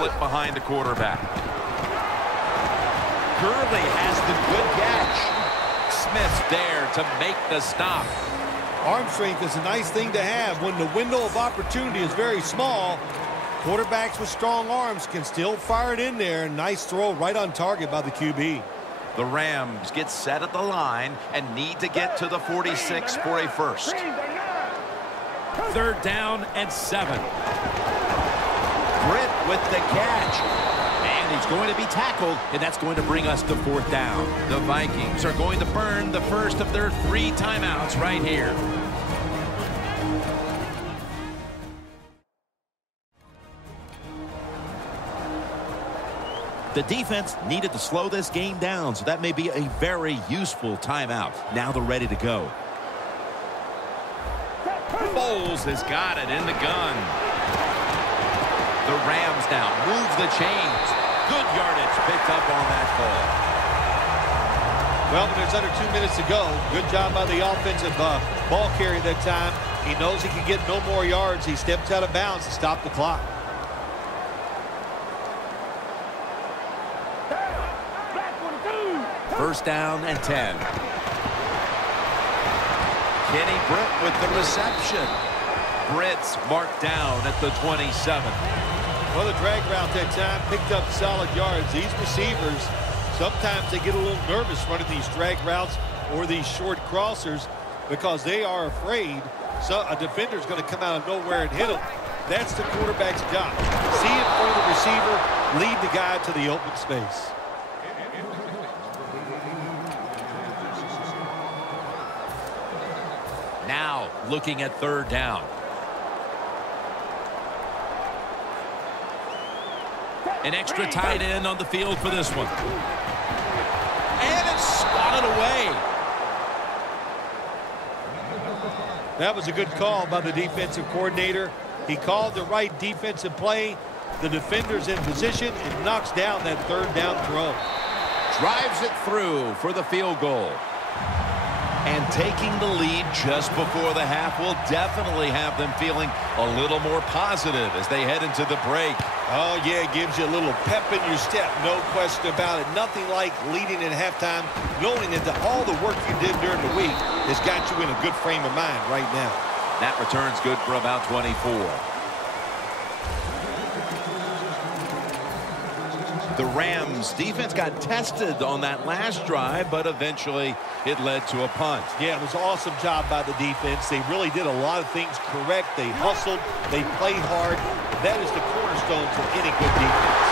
split behind the quarterback. Gurley has the good catch. Smith's there to make the stop. Arm strength is a nice thing to have when the window of opportunity is very small. Quarterbacks with strong arms can still fire it in there. Nice throw right on target by the QB. The Rams get set at the line and need to get to the 46 for a first. 3rd down and 7. Britt with the catch. And he's going to be tackled, and that's going to bring us to 4th down. The Vikings are going to burn the first of their 3 timeouts right here. The defense needed to slow this game down, so that may be a very useful timeout. Now they're ready to go. Foles has got it in the gun. The Rams now move the chains. Good yardage picked up on that ball. Well, when there's under 2 minutes to go, good job by the offensive ball carrier that time. He knows he can get no more yards. He steps out of bounds to stop the clock. First down and 10. Kenny Britt with the reception. Britt's marked down at the 27. Well, the drag route that time picked up solid yards. These receivers, sometimes they get a little nervous running these drag routes or these short crossers because they are afraid a defender's going to come out of nowhere and hit them. That's the quarterback's job. See it for the receiver, lead the guy to the open space. Now looking at 3rd down. An extra tight end on the field for this one. And it's swatted away. That was a good call by the defensive coordinator. He called the right defensive play. The defender's in position and knocks down that 3rd down throw. Drives it through for the field goal. And taking the lead just before the half will definitely have them feeling a little more positive as they head into the break. Oh, yeah, it gives you a little pep in your step, no question about it. Nothing like leading at halftime, knowing that all the work you did during the week has got you in a good frame of mind right now. That return's good for about 24. The Rams defense got tested on that last drive, but eventually it led to a punt. Yeah, it was an awesome job by the defense. They really did a lot of things correct. They hustled. They played hard. That is the cornerstones of any good defense.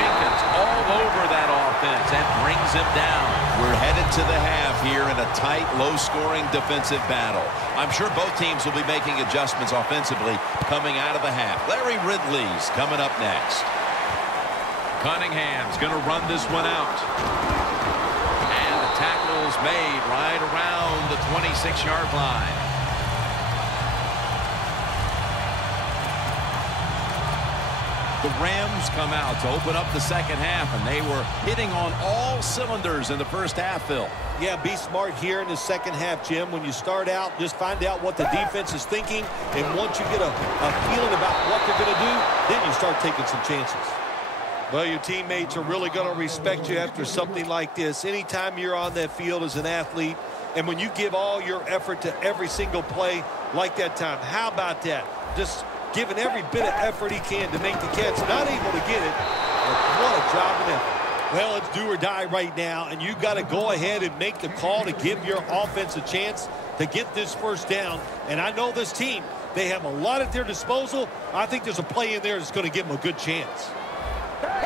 Jenkins all over that offense and brings him down. We're headed to the half here in a tight, low-scoring defensive battle. I'm sure both teams will be making adjustments offensively coming out of the half. Larry Ridley's coming up next. Cunningham's going to run this one out. And the tackle's made right around the 26-yard line. The Rams come out to open up the second half, and they were hitting on all cylinders in the first half, Phil. Yeah, be smart here in the second half, Jim. When you start out, just find out what the defense is thinking, and once you get a feeling about what they're going to do, then you start taking some chances. Well, your teammates are really going to respect you after something like this. Anytime you're on that field as an athlete, and when you give all your effort to every single play like that time, how about that? Just giving every bit of effort he can to make the catch. Not able to get it, but what a job of effort. Well, it's do or die right now, and you've got to go ahead and make the call to give your offense a chance to get this first down. And I know this team, they have a lot at their disposal. I think there's a play in there that's going to give them a good chance.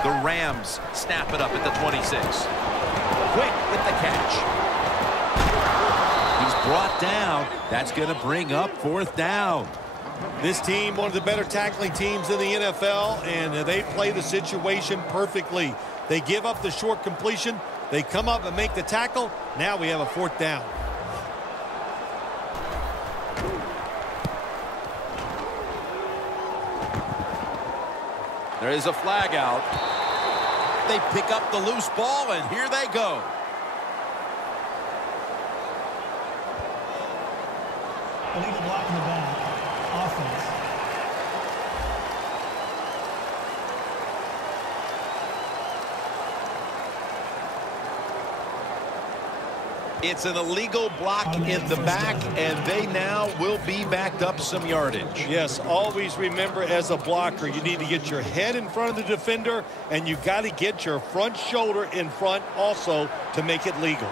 The Rams snap it up at the 26. Quick with the catch. He's brought down. That's going to bring up 4th down. This team, one of the better tackling teams in the NFL, and they play the situation perfectly. They give up the short completion. They come up and make the tackle. Now we have a 4th down. There is a flag out. They pick up the loose ball, and here they go. Illegal block in the back. Offense. It's an illegal block in the back, and they now will be backed up some yardage. Yes, always remember as a blocker, you need to get your head in front of the defender, and you got to get your front shoulder in front also to make it legal.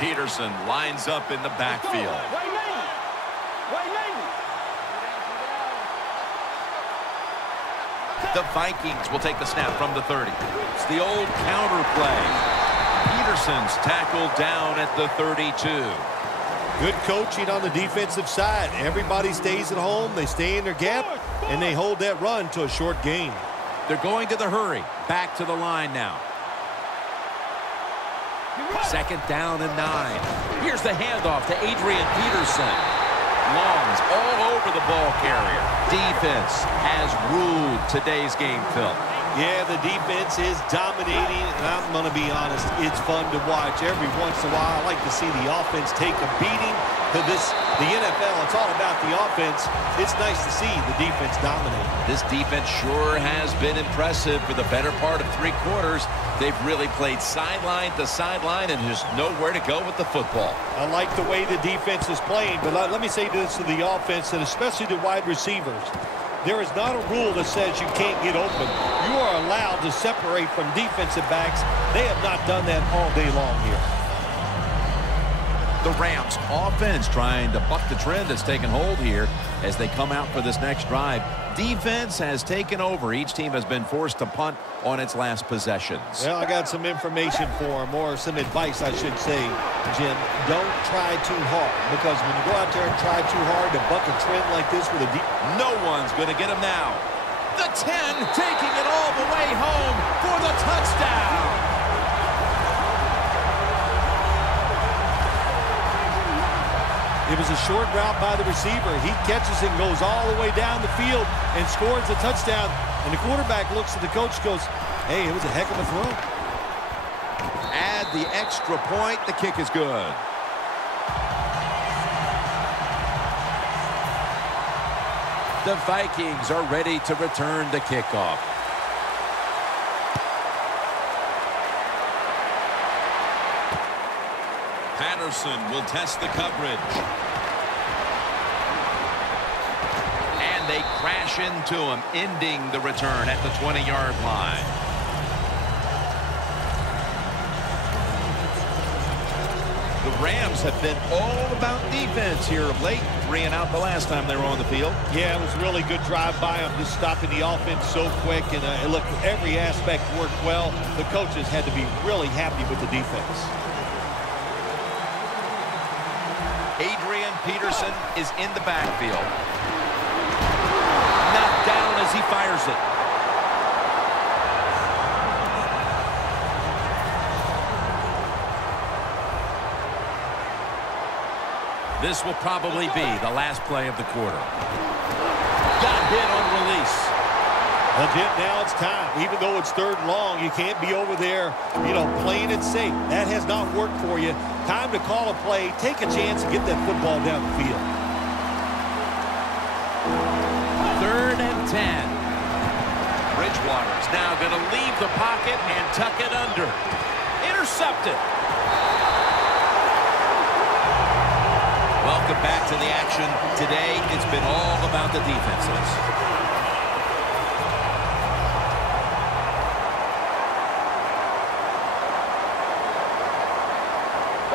Peterson lines up in the backfield. The Vikings will take the snap from the 30. It's the old counter play. Peterson's tackled down at the 32. Good coaching on the defensive side. Everybody stays at home. They stay in their gap, and they hold that run to a short gain. They're going to the hurry. Back to the line now. Second down and 9. Here's the handoff to Adrian Peterson. Longs all over the ball carrier. Defense has ruled today's game, Phil. Yeah, the defense is dominating, and I'm going to be honest, it's fun to watch. Every once in a while, I like to see the offense take a beating. The NFL, it's all about the offense. It's nice to see the defense dominate. This defense sure has been impressive for the better part of 3 quarters. They've really played sideline to sideline and just know where to go with the football. I like the way the defense is playing, but let me say this to the offense, and especially the wide receivers. There is not a rule that says you can't get open. You are allowed to separate from defensive backs. They have not done that all day long here. The Rams offense trying to buck the trend that's taken hold here as they come out for this next drive. Defense has taken over. Each team has been forced to punt on its last possessions. Well, I got some information for them, or some advice, I should say, Jim. Don't try too hard, because when you go out there and try too hard to buck a trend like this with a deep... No one's going to get him now. The 10, taking it all the way home for the touchdown. It was a short route by the receiver. He catches it and goes all the way down the field and scores a touchdown. And the quarterback looks at the coach and goes, hey, it was a heck of a throw. Add the extra point. The kick is good. The Vikings are ready to return the kickoff. Patterson will test the coverage. And they crash into him, ending the return at the 20-yard line. The Rams have been all about defense here of late. 3 and out the last time they were on the field. Yeah, it was a really good drive by them, just stopping the offense so quick. And look, every aspect worked well. The coaches had to be really happy with the defense. Adrian Peterson is in the backfield. Knocked down as he fires it. This will probably be the last play of the quarter. Got hit on release. That's it. Now it's time. Even though it's 3rd and long, you can't be over there, playing it safe. That has not worked for you. Time to call a play, take a chance, and get that football down the field. 3rd and 10. Bridgewater's now going to leave the pocket and tuck it under. Intercepted. Welcome back to the action. Today, it's been all about the defenses.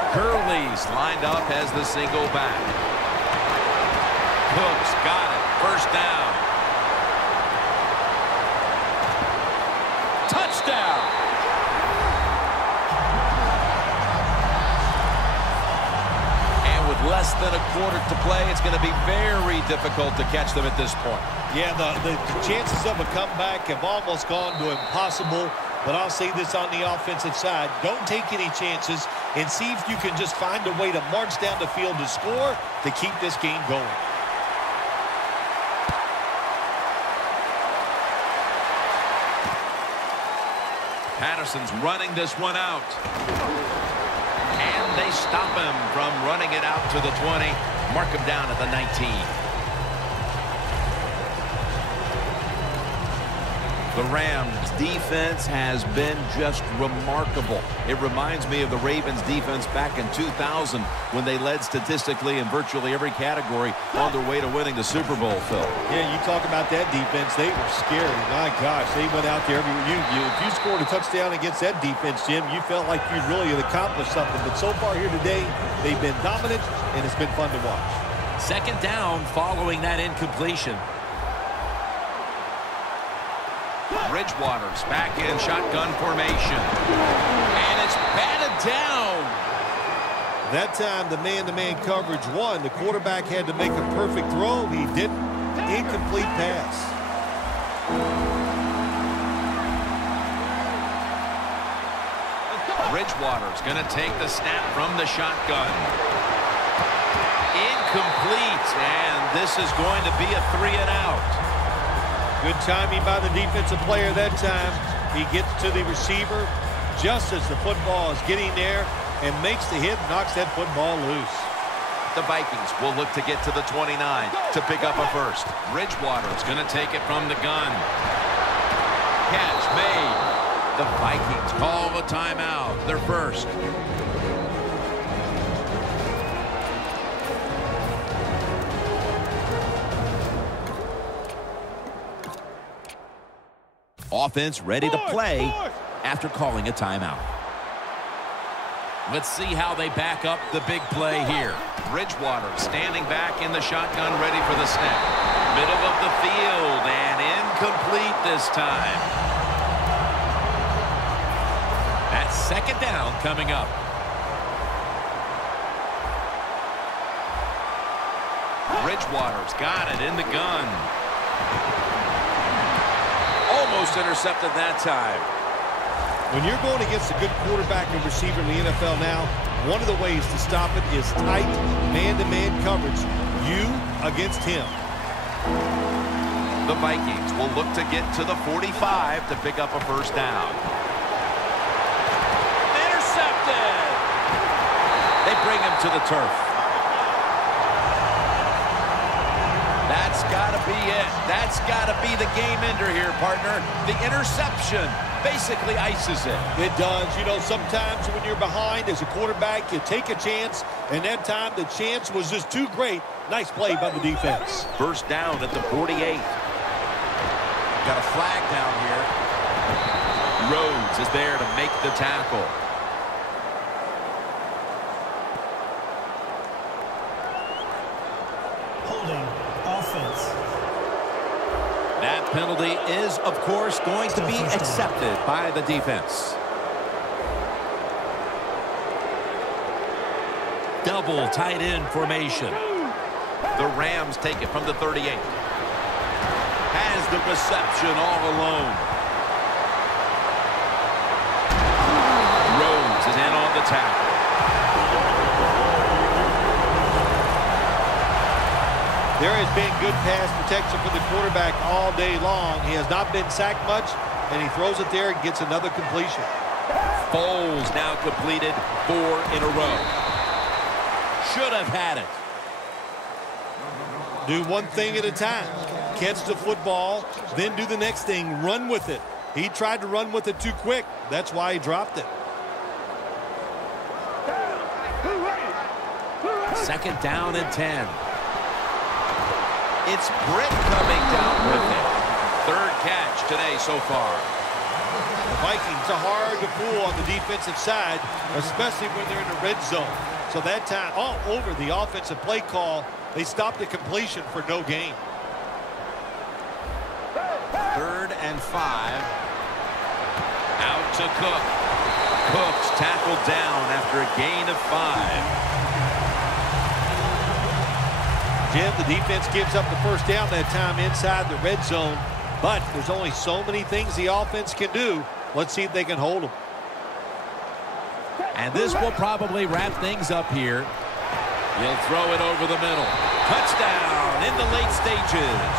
Curley's lined up as the single back. Cooks got it. 1st down. Touchdown. And with less than a quarter to play, it's going to be very difficult to catch them at this point. Yeah, the chances of a comeback have almost gone to impossible. But I'll say this on the offensive side. Don't take any chances and see if you can just find a way to march down the field to score to keep this game going. Patterson's running this one out. And they stop him from running it out to the 20. Mark him down at the 19. The Rams' defense has been just remarkable. It reminds me of the Ravens' defense back in 2000 when they led statistically in virtually every category on their way to winning the Super Bowl, Phil. Yeah, you talk about that defense. They were scary. My gosh, they went out there. If you scored a touchdown against that defense, Jim, you felt like you really had accomplished something. But so far here today, they've been dominant, and it's been fun to watch. Second down following that incompletion. Bridgewater's back in shotgun formation. And it's batted down. That time, the man-to-man coverage won. The quarterback had to make a perfect throw. He didn't. Incomplete pass. Bridgewater's going to take the snap from the shotgun. Incomplete. And this is going to be a 3-and-out. Good timing by the defensive player that time. He gets to the receiver just as the football is getting there and makes the hit, knocks that football loose. The Vikings will look to get to the 29 to pick up a first. Bridgewater's going to take it from the gun. Catch made. The Vikings call a timeout. Their first. Offense ready to play after calling a timeout. Let's see how they back up the big play here. Bridgewater standing back in the shotgun, ready for the snap. Middle of the field and incomplete this time. That's second down coming up. Bridgewater's got it in the gun. Almost intercepted that time. When you're going against a good quarterback and receiver in the NFL now, one of the ways to stop it is tight man-to-man coverage. You against him. The Vikings will look to get to the 45 to pick up a first down. Intercepted! They bring him to the turf. That's got to be it. That's got to be the game ender here, partner. The interception basically ices it. It does. You know, sometimes when you're behind as a quarterback, you take a chance, and that time the chance was just too great. Nice play by the defense. First down at the 48. Got a flag down here. Rhodes is there to make the tackle. Holding offense. That penalty is, of course, going to be accepted by the defense. Double tight end formation. The Rams take it from the 38. Has the reception all alone. Rhodes is in on the tackle. There has been good pass protection for the quarterback all day long. He has not been sacked much, and he throws it there and gets another completion. Foles now completed 4 in a row. Should have had it. Do one thing at a time. Catch the football, then do the next thing. Run with it. He tried to run with it too quick. That's why he dropped it. Second down and 10. It's Britt coming down with it. Third catch today so far. The Vikings are hard to fool on the defensive side, especially when they're in the red zone. So that time, all over the offensive play call, they stopped the completion for no gain. 3rd and 5. Out to Cook. Cook's tackled down after a gain of 5. Jim, the defense gives up the first down that time inside the red zone, but there's only so many things the offense can do. Let's see if they can hold them. And this will probably wrap things up here. He'll throw it over the middle. Touchdown in the late stages.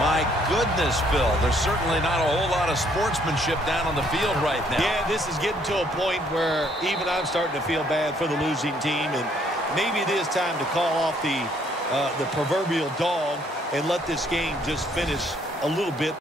My goodness, Phil, there's certainly not a whole lot of sportsmanship down on the field right now. Yeah, this is getting to a point where even I'm starting to feel bad for the losing team, and maybe it is time to call off the proverbial dog and let this game just finish a little bit.